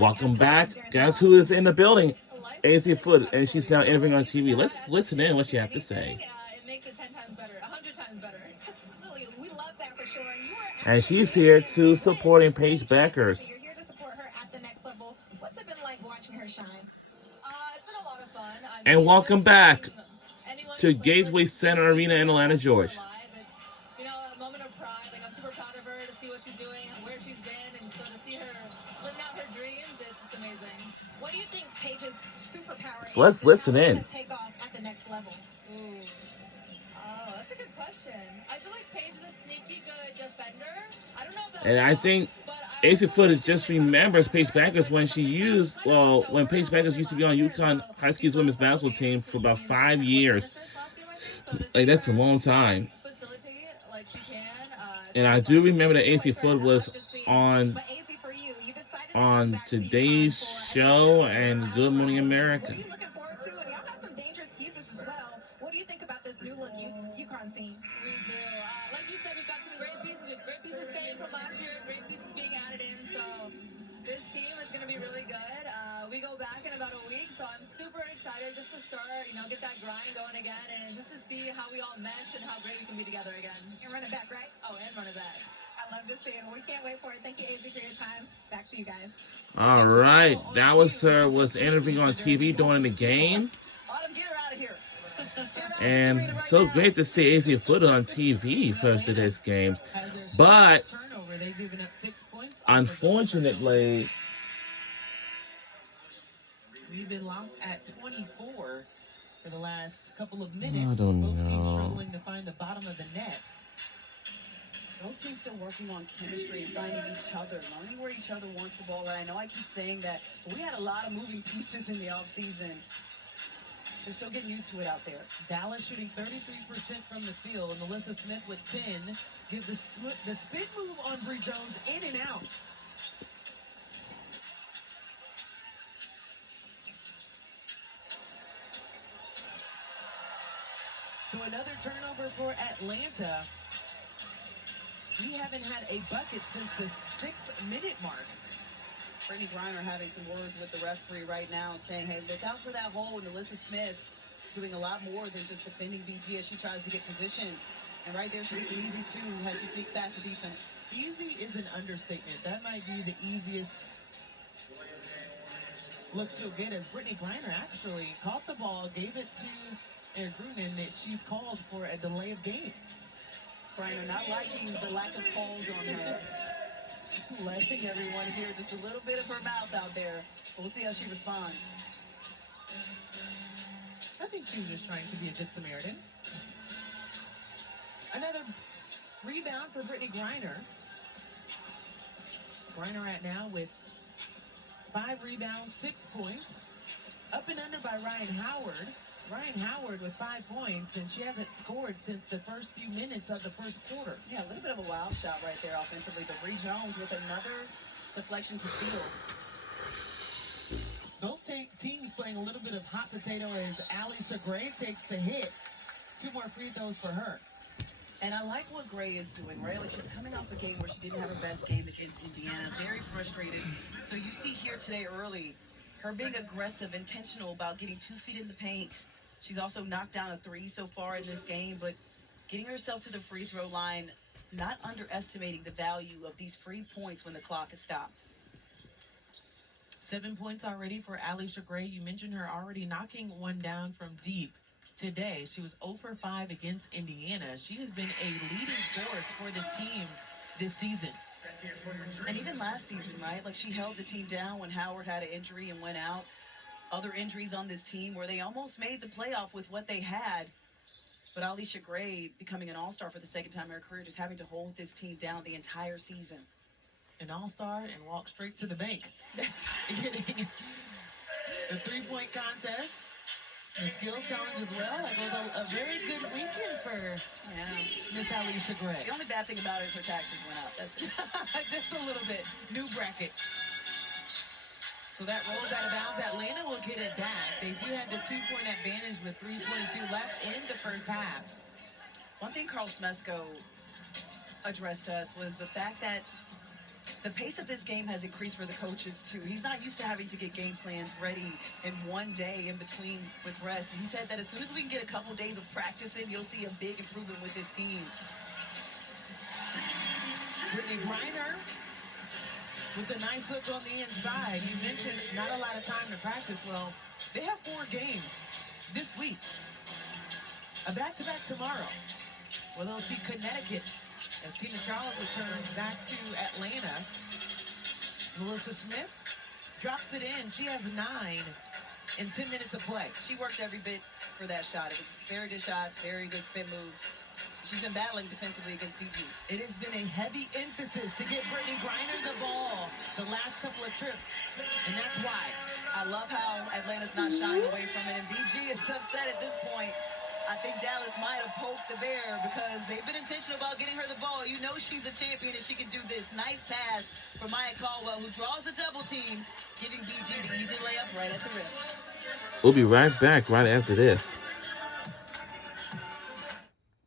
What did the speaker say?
Welcome back. Guess who is in the building? Azzi Fudd, and she's now interviewing on TV. Let's listen in what she has to say. It makes it 10 times better, 100 times better. Absolutely, we love that for sure. And you are And actually she's here here to to supporting win. Paige Beckers. You're here to support her at the next level. What's it been like watching her shine? It's been a lot of fun. I And mean, welcome back anyone to who plays for Gateway this team, Center Arena in Atlanta, Georgia. it's, a moment of pride. Like, I'm super proud of her to see what she's doing, where she's been, and so to see her living out her dreams, it's amazing. What do you think Paige's superpower So let's is? listen How it's in. gonna take off at the next level? Ooh. Oh, that's a good question. I feel like Paige is a sneaky good defender. I don't know if that And I think Azzi Fudd just remembers Paige Beckers when when Paige Beckers used to be on UConn High School's women's basketball team for about 5 years. Like, that's a long time. And I do remember that Azzi Fudd was on Today's Show and Good Morning America. What are you looking forward to? And y'all got some dangerous pieces as well. What do you think about this new look UConn team? We do. Like you said, we've got some great pieces staying from last year, great pieces being added in. So this team is going to be really good. We go back in about a week, so I'm super excited just to start, get that grind going again, and just to see how we all mesh and how great we can be together again. And run it back, right? Oh, and run it back. I love to see it. We can't wait for it. Thank you, Azzi, for your time. Back to you guys. All right, that was her interviewing on TV during the game. And so great to see Azzi Fudd on TV for today's games. But unfortunately, we've been locked at 24 for the last couple of minutes. I don't Both teams know. struggling to find the bottom of the net. Both teams still working on chemistry and finding each other, learning where each other wants the ball. And I know I keep saying that, but we had a lot of moving pieces in the offseason. They're still getting used to it out there. Dallas shooting 33% from the field, and Melissa Smith with 10. Give the spin move on Bree Jones in and out. So another turnover for Atlanta. We haven't had a bucket since the 6-minute mark. Brittany Griner having some words with the referee right now, saying, hey, look out for that hole. And Alyssa Smith doing a lot more than just defending BG as she tries to get position. And right there, she gets an easy two as she sneaks past the defense. Easy is an understatement. That might be the easiest. Looks so good as Brittany Griner actually caught the ball, gave it to Grunin, that she's called for a delay of game. Griner not liking the lack of calls on her. Letting everyone hear just a little bit of her mouth out there. We'll see how she responds. I think she was just trying to be a good Samaritan. Another rebound for Brittany Griner. Griner right now with 5 rebounds, 6 points. Up and under by Ryan Howard. Ryan Howard with 5 points, and she hasn't scored since the first few minutes of the first quarter. Yeah, a little bit of a wild shot right there offensively, but Bree Jones with another deflection to steal. Both teams playing a little bit of hot potato as Alicia Gray takes the hit. 2 more free throws for her. And I like what Gray is doing, right? Like, she's coming off a game where she didn't have her best game against Indiana. Very frustrated. So you see here today early, her being aggressive, intentional about getting 2 feet in the paint. She's also knocked down a 3 so far in this game, but getting herself to the free throw line, not underestimating the value of these free points when the clock is stopped. 7 points already for Alicia Gray. You mentioned her already knocking one down from deep today. She was 0 for 5 against Indiana. She has been a leading force for this team this season. And even last season, right? Like, she held the team down when Howard had an injury and went out. Other injuries on this team where they almost made the playoff with what they had. But Alicia Gray becoming an all-star for the second time in her career, just having to hold this team down the entire season. An all-star and walk straight to the bank. Getting the 3-point contest. The skills challenge as well. It was a very good weekend for Miss Alicia Gray. The only bad thing about it is her taxes went up. That's it. Just a little bit. New bracket. So that rolls out of bounds. Atlanta will get it back. They do have the 2-point advantage with 3:22 left in the first half. One thing Carl Smesco addressed to us was the fact that The pace of this game has increased for the coaches too. He's not used to having to get game plans ready in one day in between with rest. He said that as soon as we can get a couple days of practice in, you'll see a big improvement with this team. Brittany Griner with a nice look on the inside. You mentioned not a lot of time to practice. Well, they have 4 games this week. A back-to-back tomorrow. Well, they'll see Connecticut as Tina Charles returns back to Atlanta. Melissa Smith drops it in. She has 9 in 10 minutes of play. She worked every bit for that shot. It was a very good shot, very good spin move. She's been battling defensively against BG. It has been a heavy emphasis to get Brittany Griner the ball the last couple of trips, and that's why. I love how Atlanta's not shying away from it, and BG is upset at this point. I think Dallas might have poked the bear because they've been intentional about getting her the ball. You know she's a champion and she can do this. Nice pass for Maya Caldwell, who draws the double team, giving BG the easy layup right at the rim. We'll be right back right after this.